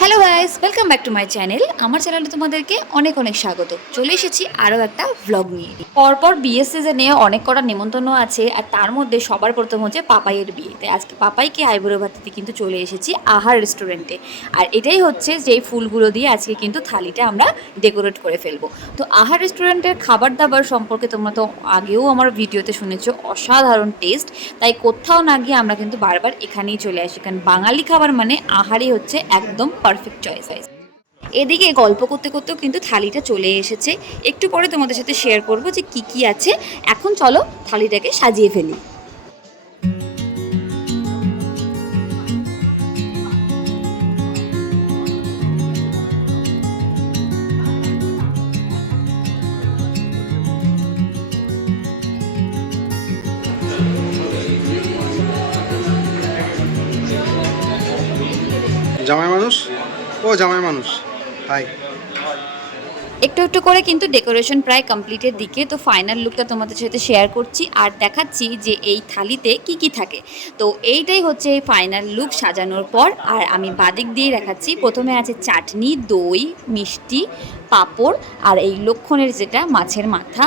Hello guys, welcome back to my channel. আমার চ্যানেলে তোমাদেরকে অনেক অনেক স্বাগত। চলে এসেছি আরও একটা ভ্লগ নিয়ে। পরপর বিয়ের সিজনে অনেক কটা নেমন্তন্ন আছে, আর তার মধ্যে সবার প্রথম হচ্ছে পাপাইয়ের বিয়ে। তাই আজকে পাপাইকে আইবুড়ো ভাতিতে কিন্তু চলে এসেছি আহার রেস্টুরেন্টে। আর এটাই হচ্ছে যেই ফুলগুলো দিয়ে আজকে কিন্তু থালিটা আমরা ডেকোরেট করে ফেলবো। তো আহার রেস্টুরেন্টের খাবার দাবার সম্পর্কে তোমরা তো আগেও আমার ভিডিওতে শুনেছো, অসাধারণ টেস্ট। তাই কোথাও না গিয়ে আমরা কিন্তু বারবার এখানেই চলে আসি, কারণ বাঙালি খাবার মানে আহারই হচ্ছে একদম পারফেক্ট চয়েস। এদিকে গল্প করতে করতেও কিন্তু থালিটা চলে এসেছে। একটু পরে তোমাদের সাথে শেয়ার করব যে কি কি আছে। এখন চলো থালিটাকে সাজিয়ে ফেলি। জামাই মানুষ, ও জামাই মানুষ, হাই। একটু একটু করে কিন্তু ডেকোরেশন প্রায় কমপ্লিটের দিকে। তো ফাইনাল লুকটা তোমাদের সাথে শেয়ার করছি আর দেখাচ্ছি যে এই থালিতে কি কি থাকে। তো এইটাই হচ্ছে এই ফাইনাল লুক সাজানোর পর। আর আমি বাদিক দিয়ে দেখাচ্ছি, প্রথমে আছে চাটনি, দই, মিষ্টি, পাঁপড়, আর এই লক্ষণের যেটা মাছের মাথা,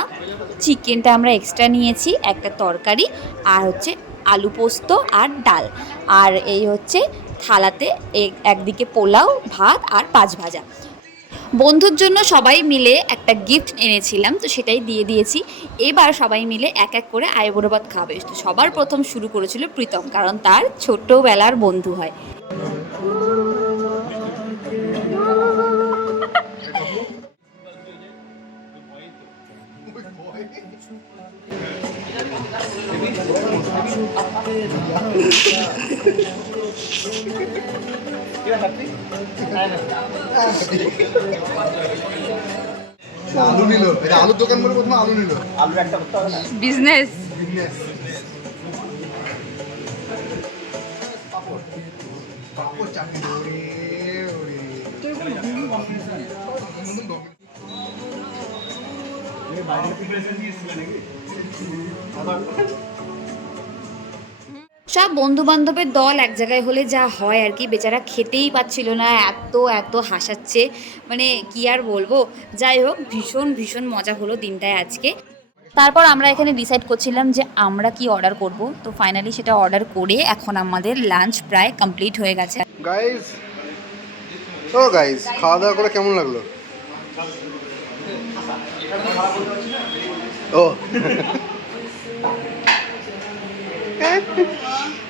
চিকেনটা আমরা এক্সট্রা নিয়েছি, একটা তরকারি, আর হচ্ছে আলু পোস্ত আর ডাল। আর এই হচ্ছে থালাতে একদিকে পোলাও, ভাত আর পাঁচ ভাজা। বন্ধুর জন্য সবাই মিলে একটা গিফট এনেছিলাম, তো সেটাই দিয়ে দিয়েছি। এবার সবাই মিলে এক এক করে আইবুড়ো ভাত খাবে। তো সবার প্রথম শুরু করেছিল প্রীতম, কারণ তার ছোট্টবেলার বন্ধু হয়। আলু নিল, এটা আলুর দোকান বলে প্রথমে আলু নিল। আলুর একটা বিজনেস। বিজনেস। পাপড় চাটনি, ওরে ওরে। সব বন্ধু বান্ধবের দল এক জায়গায় হলে যা হয় আর কি। বেচারা খেতেই পাচ্ছিল না, এত এত হাসাচ্ছে, মানে কি আর বলবো। যাই হোক, ভীষণ ভীষণ মজা হলো দিনটায় আজকে। তারপর আমরা এখানে ডিসাইড করছিলাম যে আমরা কি অর্ডার করব। তো ফাইনালি সেটা অর্ডার করে এখন আমাদের লাঞ্চ প্রায় কমপ্লিট হয়ে গেছে। গাইস, ও গাইস, খাওয়া দাওয়া করে কেমন লাগলো? ও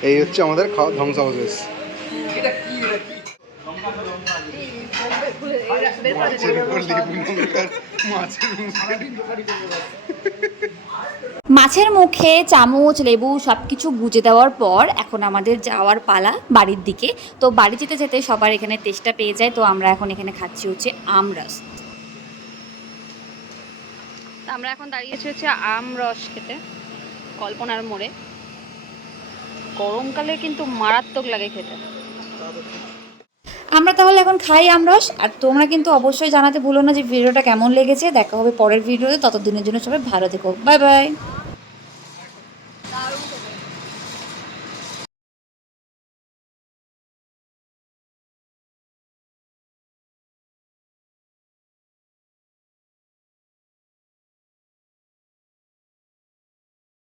এই হচ্ছে আমাদের খাওয়া ধ্বংসাবশেষ। মাছের মুখে চামচ, লেবু সব কিছু গুজে দেওয়ার পর এখন আমাদের যাওয়ার পালা বাড়ির দিকে। তো বাড়ি যেতে যেতে সবার এখানে টেস্টটা পেয়ে যায়। তো আমরা এখন এখানে খাচ্ছি হচ্ছে আমরস। আমরা এখন দাঁড়িয়েছি হচ্ছে আমরস খেতে কল্পনার মোড়ে। গরমকালে কিন্তু মারাত্মক লাগে খেতে। আমরা তাহলে এখন খাই আমরস। আর তোমরা কিন্তু অবশ্যই জানাতে ভুলো না যে ভিডিওটা কেমন লেগেছে। দেখা হবে পরের ভিডিওতে, ততদিনের জন্য সবাই ভালো থেকো, বাই বাই।